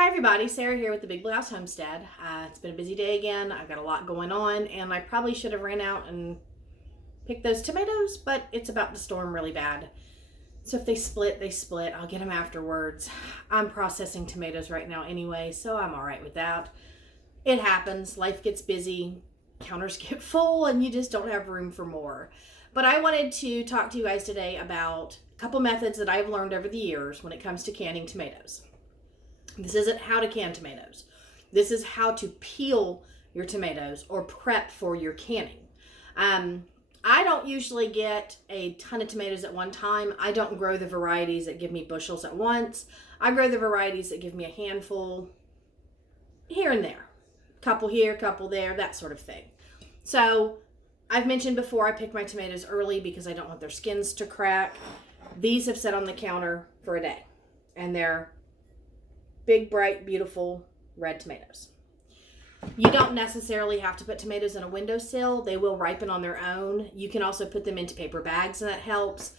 Hi everybody, Sarah here with the Big Blue House Homestead. It's been a busy day again. I've got a lot going on and I probably should have ran out and picked those tomatoes, but it's about to storm really bad. So if they split, they split. I'll get them afterwards. I'm processing tomatoes right now anyway, so I'm all right with that. It happens. Life gets busy, counters get full, and you just don't have room for more. But I wanted to talk to you guys today about a couple methods that I've learned over the years when it comes to canning tomatoes. This isn't how to can tomatoes. This is how to peel your tomatoes or prep for your canning. I don't usually get a ton of tomatoes at one time. I don't grow the varieties that give me bushels at once. I grow the varieties that give me a handful here and there. Couple here, couple there, that sort of thing. So I've mentioned before I pick my tomatoes early because I don't want their skins to crack. These have sat on the counter for a day and they're big, bright, beautiful red tomatoes. You don't necessarily have to put tomatoes in a windowsill. They will ripen on their own. You can also put them into paper bags and that helps.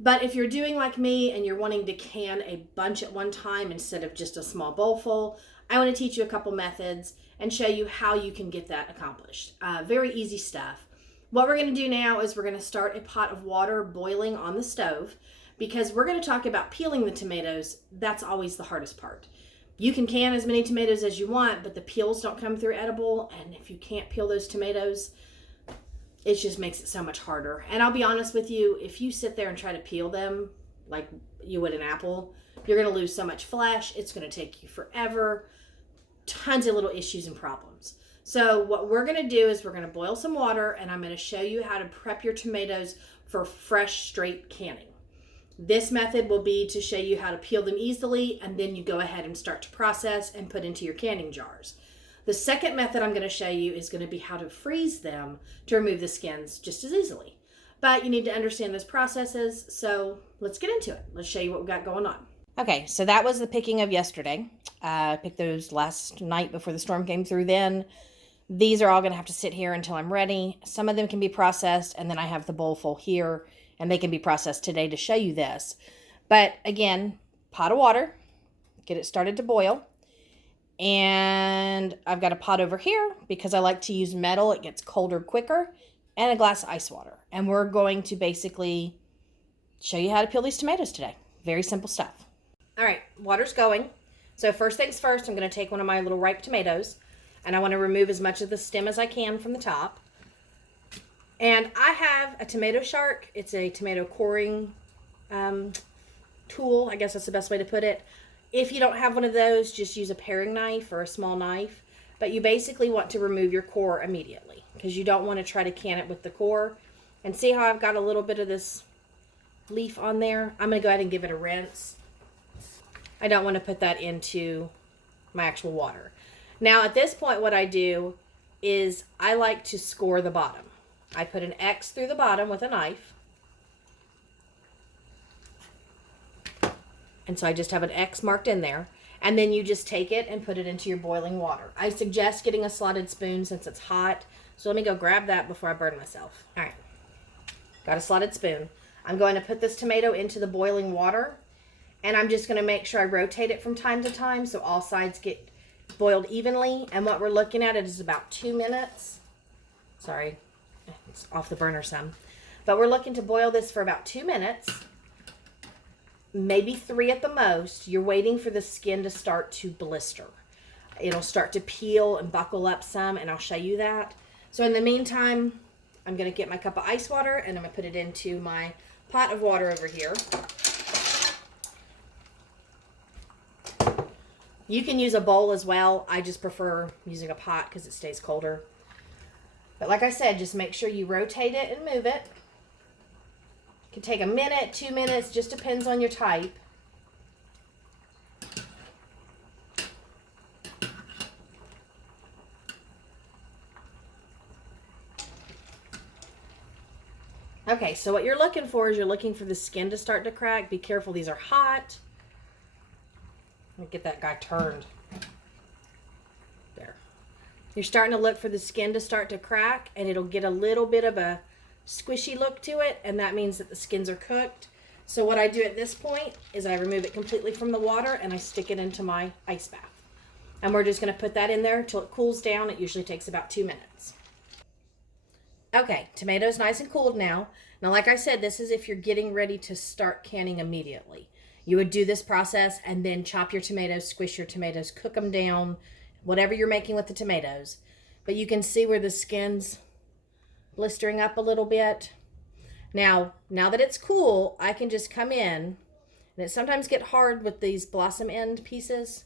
But if you're doing like me and you're wanting to can a bunch at one time instead of just a small bowl full, I want to teach you a couple methods and show you how you can get that accomplished. Very easy stuff. What we're going to do now is we're going to start a pot of water boiling on the stove because we're going to talk about peeling the tomatoes. That's always the hardest part. You can can as many tomatoes as you want, but the peels don't come through edible. And if you can't peel those tomatoes, it just makes it so much harder. And I'll be honest with you, if you sit there and try to peel them like you would an apple, you're going to lose so much flesh. It's going to take you forever. Tons of little issues and problems. So what we're going to do is we're going to boil some water and I'm going to show you how to prep your tomatoes for fresh, straight canning. This method will be to show you how to peel them easily, and then you go ahead and start to process and put into your canning jars. The second method I'm going to show you is going to be how to freeze them to remove the skins just as easily. But you need to understand those processes, so let's get into it. Let's show you what we've got going on. Okay, so that was the picking of yesterday. I picked those last night before the storm came through then. These are all going to have to sit here until I'm ready. Some of them can be processed, and then I have the bowl full here. And they can be processed today to show you this. But again, pot of water, get it started to boil. And I've got a pot over here because I like to use metal. It gets colder quicker. And a glass of ice water. And we're going to basically show you how to peel these tomatoes today. Very simple stuff. All right, water's going. So first things first, I'm going to take one of my little ripe tomatoes. And I want to remove as much of the stem as I can from the top. And I have a Tomato Shark. It's a tomato coring tool. I guess that's the best way to put it. If you don't have one of those, just use a paring knife or a small knife. But you basically want to remove your core immediately because you don't want to try to can it with the core. And see how I've got a little bit of this leaf on there? I'm going to go ahead and give it a rinse. I don't want to put that into my actual water. Now at this point what I do is I like to score the bottom. I put an X through the bottom with a knife. And so I just have an X marked in there. And then you just take it and put it into your boiling water. I suggest getting a slotted spoon since it's hot. So let me go grab that before I burn myself. All right. Got a slotted spoon. I'm going to put this tomato into the boiling water. And I'm just going to make sure I rotate it from time to time so all sides get boiled evenly. And what we're looking at is about 2 minutes. Sorry. It's off the burner some. But we're looking to boil this for about 2 minutes. Maybe 3 at the most. You're waiting for the skin to start to blister. It'll start to peel and buckle up some, and I'll show you that. So in the meantime, I'm going to get my cup of ice water, and I'm going to put it into my pot of water over here. You can use a bowl as well. I just prefer using a pot because it stays colder. But like I said, just make sure you rotate it and move it. It can take a minute, 2 minutes, just depends on your type. Okay, so what you're looking for is you're looking for the skin to start to crack. Be careful, these are hot. Let me get that guy turned. There. You're starting to look for the skin to start to crack, and it'll get a little bit of a squishy look to it, and that means that the skins are cooked. So what I do at this point is I remove it completely from the water and I stick it into my ice bath. And we're just going to put that in there until it cools down. It usually takes about 2 minutes. Okay, tomatoes nice and cooled now. Now, like I said, this is if you're getting ready to start canning immediately. You would do this process and then chop your tomatoes, squish your tomatoes, cook them down, whatever you're making with the tomatoes. But you can see where the skin's blistering up a little bit. Now that it's cool, I can just come in, and it sometimes get hard with these blossom end pieces,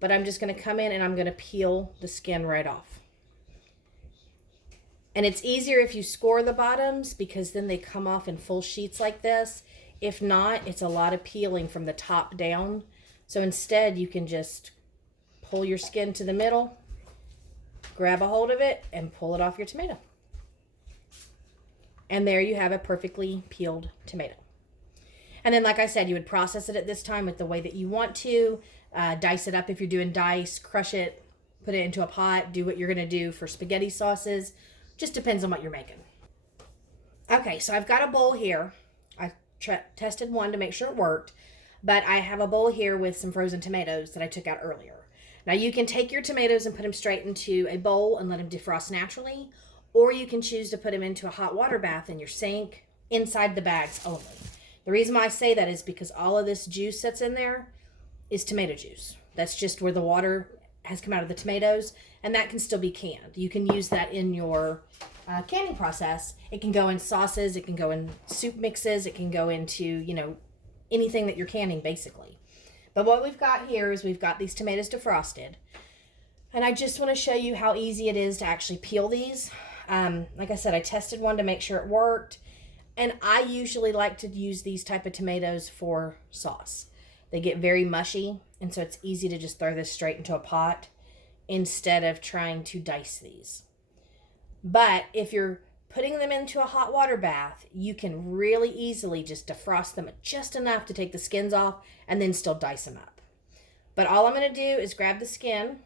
but I'm just going to come in and I'm going to peel the skin right off. And it's easier if you score the bottoms because then they come off in full sheets like this. If not, it's a lot of peeling from the top down. So instead, you can just pull your skin to the middle, grab a hold of it, and pull it off your tomato. And there you have a perfectly peeled tomato. And then, like I said, you would process it at this time with the way that you want to. Dice it up if you're doing dice, crush it, put it into a pot, do what you're going to do for spaghetti sauces. Just depends on what you're making. Okay, so I've got a bowl here. I tested one to make sure it worked, but I have a bowl here with some frozen tomatoes that I took out earlier. Now you can take your tomatoes and put them straight into a bowl and let them defrost naturally, or you can choose to put them into a hot water bath in your sink inside the bags only. The reason why I say that is because all of this juice that's in there is tomato juice. That's just where the water has come out of the tomatoes, and that can still be canned. You can use that in your canning process. It can go in sauces, it can go in soup mixes, it can go into, anything that you're canning basically. But what we've got here is we've got these tomatoes defrosted, and I just want to show you how easy it is to actually peel these. Like I said, I tested one to make sure it worked, and I usually like to use these type of tomatoes for sauce. They get very mushy, and so it's easy to just throw this straight into a pot instead of trying to dice these. But if you're putting them into a hot water bath, you can really easily just defrost them just enough to take the skins off and then still dice them up. But all I'm going to do is grab the skin,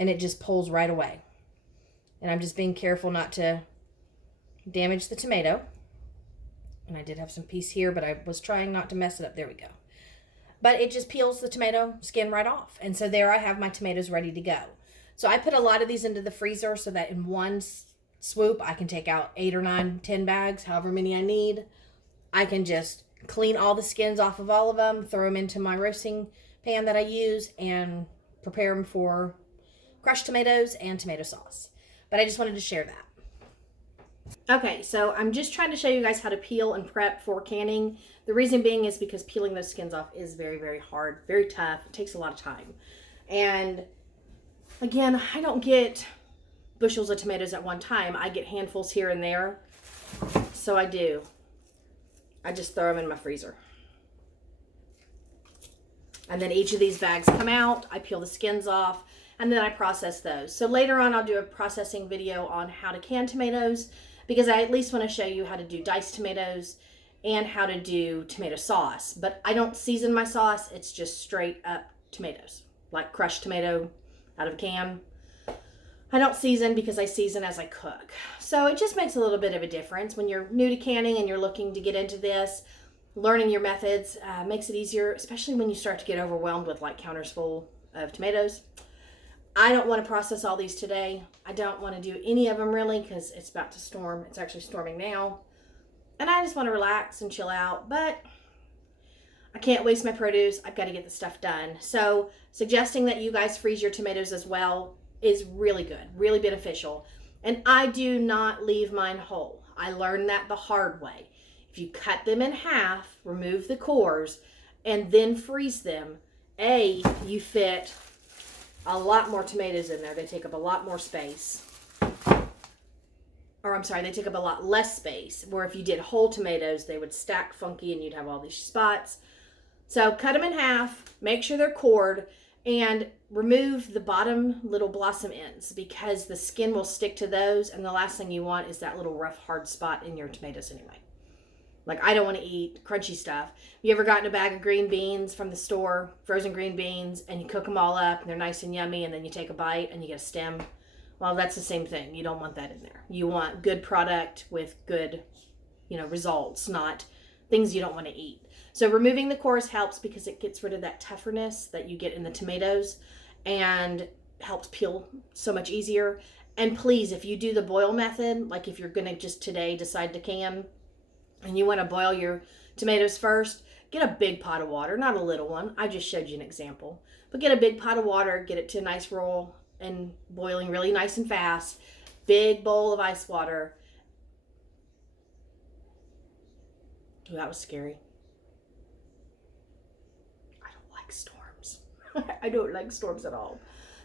and it just pulls right away. And I'm just being careful not to damage the tomato. And I did have some piece here, but I was trying not to mess it up. There we go. But it just peels the tomato skin right off. And so there I have my tomatoes ready to go. So I put a lot of these into the freezer so that in one swoop I can take out 8 or 9, 10 bags, however many I need. I can just clean all the skins off of all of them, throw them into my roasting pan that I use, and prepare them for crushed tomatoes and tomato sauce. But I just wanted to share that. Okay, so I'm just trying to show you guys how to peel and prep for canning. The reason being is because peeling those skins off is very, very hard, very tough. It takes a lot of time. And again, I don't get bushels of tomatoes at one time. I get handfuls here and there. So I just throw them in my freezer. And then each of these bags come out, I peel the skins off, and then I process those. So later on, I'll do a processing video on how to can tomatoes, because I at least want to show you how to do diced tomatoes and how to do tomato sauce. But I don't season my sauce. It's just straight up tomatoes, like crushed tomato out of a can. I don't season because I season as I cook. So it just makes a little bit of a difference. When you're new to canning and you're looking to get into this, learning your methods makes it easier, especially when you start to get overwhelmed with like counters full of tomatoes. I don't want to process all these today. I don't want to do any of them really because it's about to storm. It's actually storming now. And I just want to relax and chill out. But I can't waste my produce. I've got to get the stuff done. So suggesting that you guys freeze your tomatoes as well is really good, really beneficial. And I do not leave mine whole. I learned that the hard way. If you cut them in half, remove the cores, and then freeze them, you fit a lot more tomatoes in there. They take up a lot more space. Or I'm sorry, they take up a lot less space. Where if you did whole tomatoes, they would stack funky and you'd have all these spots. So cut them in half, make sure they're cored, and remove the bottom little blossom ends because the skin will stick to those, and the last thing you want is that little rough, hard spot in your tomatoes anyway. Like, I don't want to eat crunchy stuff. You ever gotten a bag of green beans from the store, frozen green beans, and you cook them all up, and they're nice and yummy, and then you take a bite, and you get a stem? Well, that's the same thing. You don't want that in there. You want good product with good, results, not things you don't want to eat. So removing the cores helps because it gets rid of that toughness that you get in the tomatoes and helps peel so much easier. And please, if you do the boil method, like if you're going to just today decide to can and you want to boil your tomatoes first, get a big pot of water, not a little one. I just showed you an example. But get a big pot of water, get it to a nice roll and boiling really nice and fast. Big bowl of ice water. Ooh, that was scary. I don't like storms. I don't like storms at all.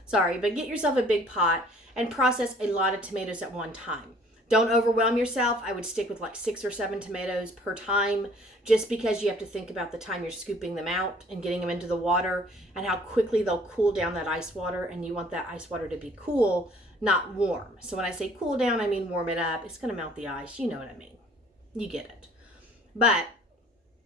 Sorry, but get yourself a big pot and process a lot of tomatoes at one time. Don't overwhelm yourself. I would stick with like 6 or 7 tomatoes per time, just because you have to think about the time you're scooping them out and getting them into the water and how quickly they'll cool down that ice water, and you want that ice water to be cool, not warm. So when I say cool down, I mean warm it up. It's going to melt the ice. You know what I mean. You get it. But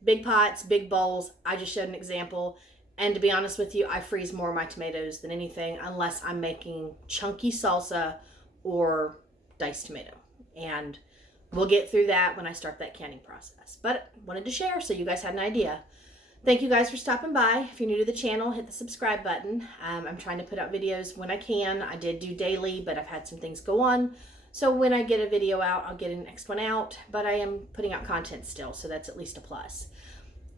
big pots, big bowls. I just showed an example. And to be honest with you, I freeze more of my tomatoes than anything unless I'm making chunky salsa or diced tomato. And we'll get through that when I start that canning process. But wanted to share so you guys had an idea. Thank you guys for stopping by. If you're new to the channel, hit the subscribe button. I'm trying to put out videos when I can. I did do daily, but I've had some things go on. So when I get a video out, I'll get a next one out. But I am putting out content still, so that's at least a plus.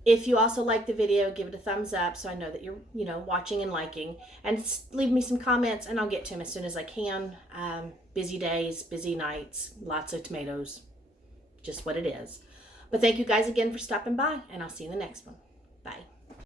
If you also like the video, give it a thumbs up so I know that you're, watching and liking. And leave me some comments and I'll get to them as soon as I can. Busy days, busy nights, lots of tomatoes. Just what it is. But thank you guys again for stopping by, and I'll see you in the next one. Bye.